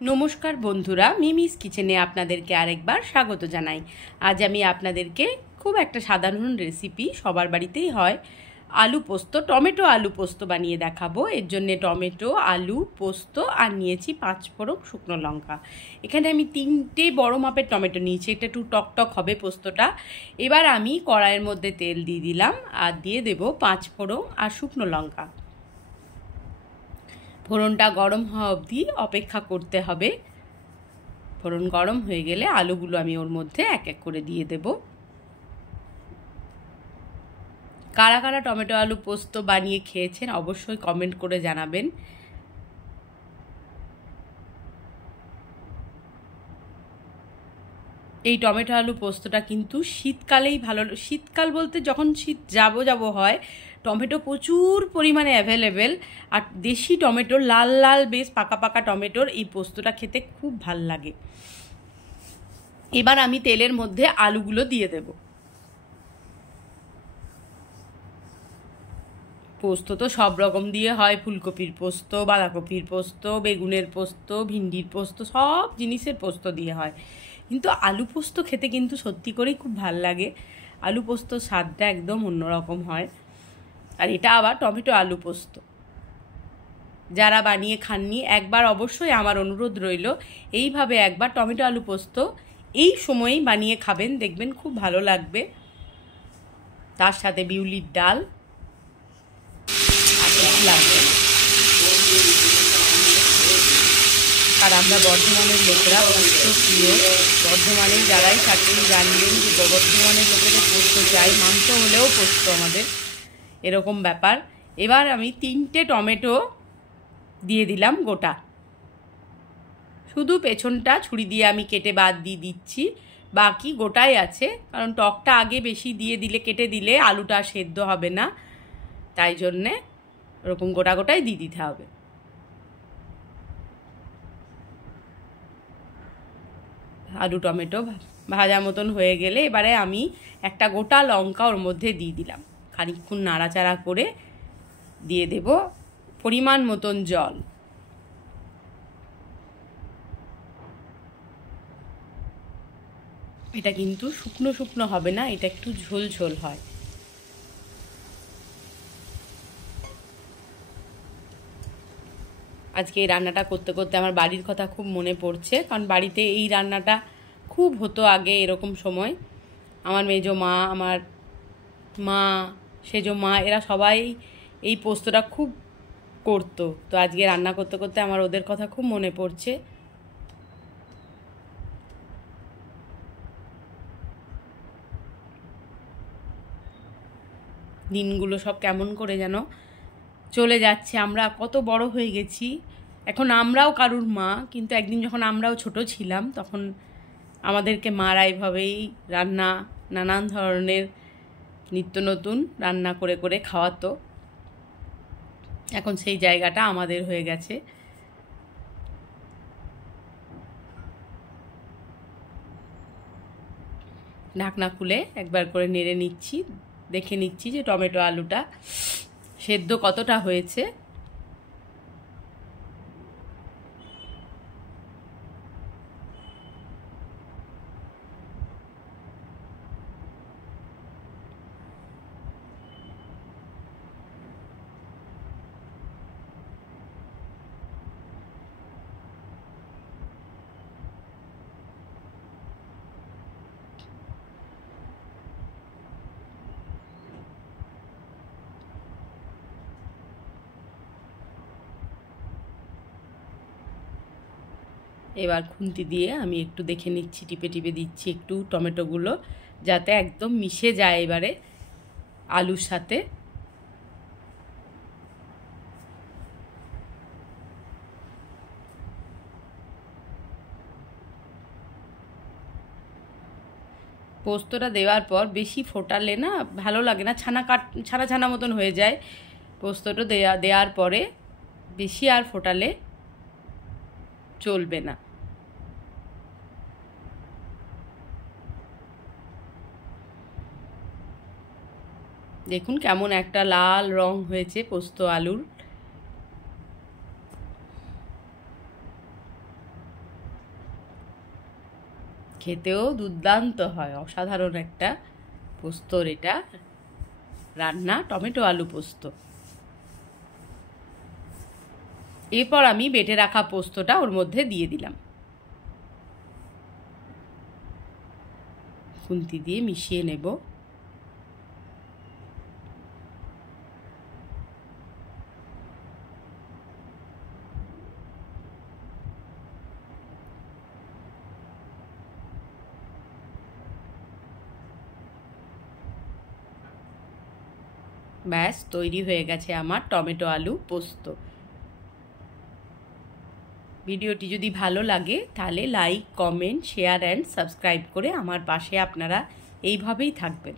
নমস্কার বন্ধুরা, মিমিস কিচেনে আপনাদেরকে আরেকবার স্বাগত জানাই। আজ আমি আপনাদেরকে খুব একটা সাধারণ রেসিপি, সবার বাড়িতেই হয়, আলু পোস্ত, টমেটো আলু পোস্ত বানিয়ে দেখাবো। এর জন্য টমেটো, আলু, পোস্ত আর নিয়েছি 5 ফোড়ন শুকনো লঙ্কা। এখানে আমি 3টে বড় মাপের টমেটো নিয়েছি, এটা একটু টকটক হবে পোস্তটা। এবার আমি কড়াইয়ের মধ্যে তেল দিয়ে দিলাম আর দিয়ে দেব 5 ফোড়ন আর শুকনো লঙ্কা। ফোড়নটা গরম হওয়া অবধি অপেক্ষা করতে হবে। ফোড়ন গরম হয়ে গেলে আলুগুলো আমি ওর মধ্যে এক এক করে দিয়ে দেব। কারা কারা টমেটো আলু পোস্ত বানিয়ে খেয়েছেন অবশ্যই কমেন্ট করে জানাবেন। এই টমেটো আলু পোস্তটা কিন্তু শীতকালেই ভালো, শীতকাল বলতে যখন শীত যাব হয়, টমেটো প্রচুর পরিমাণে অ্যাভেলেবেল। আর দেশি টমেটোর লাল লাল বেশ পাকা পাকা টমেটোর এই পোস্তটা খেতে খুব ভাল লাগে। এবার আমি তেলের মধ্যে আলুগুলো দিয়ে দেব। পোস্ত তো সব রকম দিয়ে হয়, ফুলকপির পোস্ত, বাঁধাকপির পোস্ত, বেগুনের পোস্ত, ভিন্ডির পোস্ত, সব জিনিসের পোস্ত দিয়ে হয়, কিন্তু আলু পোস্ত খেতে কিন্তু সত্যি করেই খুব ভাল লাগে। আলু পোস্তর স্বাদটা একদম অন্যরকম হয়। আর এটা আবার টমেটো আলু পোস্ত। যারা বানিয়ে খাননি একবার অবশ্যই আমার অনুরোধ রইল, এইভাবে একবার টমেটো আলু পোস্ত এই সময়েই বানিয়ে খাবেন, দেখবেন খুব ভালো লাগবে। তার সাথে বিউলির ডাল লাগবে। আর আমরা বর্ধমানের লোকেরা পোস্ত প্রিয়। বর্ধমানের যারাই থাকেন জানবেন যে বর্ধমানের লোকেদের পোস্ত চাই, মাংস হলেও পোস্ত আমাদের, এরকম ব্যাপার। এবার আমি 3টে টমেটো দিয়ে দিলাম গোটা, শুধু পেছনটা ছুরি দিয়ে আমি কেটে বাদ দিয়ে দিচ্ছি, বাকি গোটাই আছে। কারণ টকটা আগে বেশি দিয়ে দিলে, কেটে দিলে আলুটা সেদ্ধ হবে না, তাই জন্যে ওরকম গোটা গোটাই দিয়ে দিতে হবে। আলু টমেটো ভাজা মতন হয়ে গেলে এবারে আমি একটা গোটা লঙ্কা ওর মধ্যে দিয়ে দিলাম। খানিকক্ষণ নাড়াচাড়া করে দিয়ে দেব পরিমাণ মতন জল। এটা কিন্তু শুকনো শুকনো হবে না, এটা একটু ঝোল ঝোল হয়। আজকে এই রান্নাটা করতে করতে আমার বাড়ির কথা খুব মনে পড়ছে, কারণ বাড়িতে এই রান্নাটা খুব হতো আগে এরকম সময়। আমার মেজো মা, আমার মা, সেজো মা, এরা সবাই এই পোস্তটা খুব করতো। তো আজকে রান্না করতে করতে আমার ওদের কথা খুব মনে পড়ছে। দিনগুলো সব কেমন করে যেন চলে যাচ্ছে, আমরা কত বড় হয়ে গেছি। এখন আমরাও কারুর মা, কিন্তু একদিন যখন আমরাও ছোট ছিলাম তখন আমাদেরকে মারা এভাবেই রান্না, নানান ধরনের নিত্য নতুন রান্না করে করে খাওয়াতো। এখন সেই জায়গাটা আমাদের হয়ে গেছে। ঢাকনা খুলে একবার করে নেড়ে নিচ্ছি, দেখে নিচ্ছি যে টমেটো আলুটা সেদ্ধ কতটা হয়েছে। এবার খুন্তি দিয়ে আমি একটু দেখে নিচ্ছি, টিপে টিপে দিচ্ছি একটু টমেটোগুলো, যাতে একদম মিশে যায় এবারে আলুর সাথে। পোস্তটা দেওয়ার পর বেশি ফোটালে না ভালো লাগে না, ছানা ছানা মতন হয়ে যায়। পোস্তটা দেওয়ার পরে বেশি আর ফোটালে চলবে না। দেখুন কেমন একটা লাল রং হয়েছে পোস্ত আলুর। খেতেও দুর্দান্ত হয়, অসাধারণ একটা পোস্তর এটা রান্না, টমেটো আলু পোস্ত। এরপর আমি বেটে রাখা পোস্তটা ওর মধ্যে দিয়ে দিলাম, খুন্তি দিয়ে মিশিয়ে নেব। ব্যাস তৈরি হয়ে গেছে আমার টমেটো আলু পোস্ত। ভিডিওটি যদি ভালো লাগে তাহলে like, comment, share and subscribe করে আমার পাশে আপনারা এইভাবেই থাকবেন।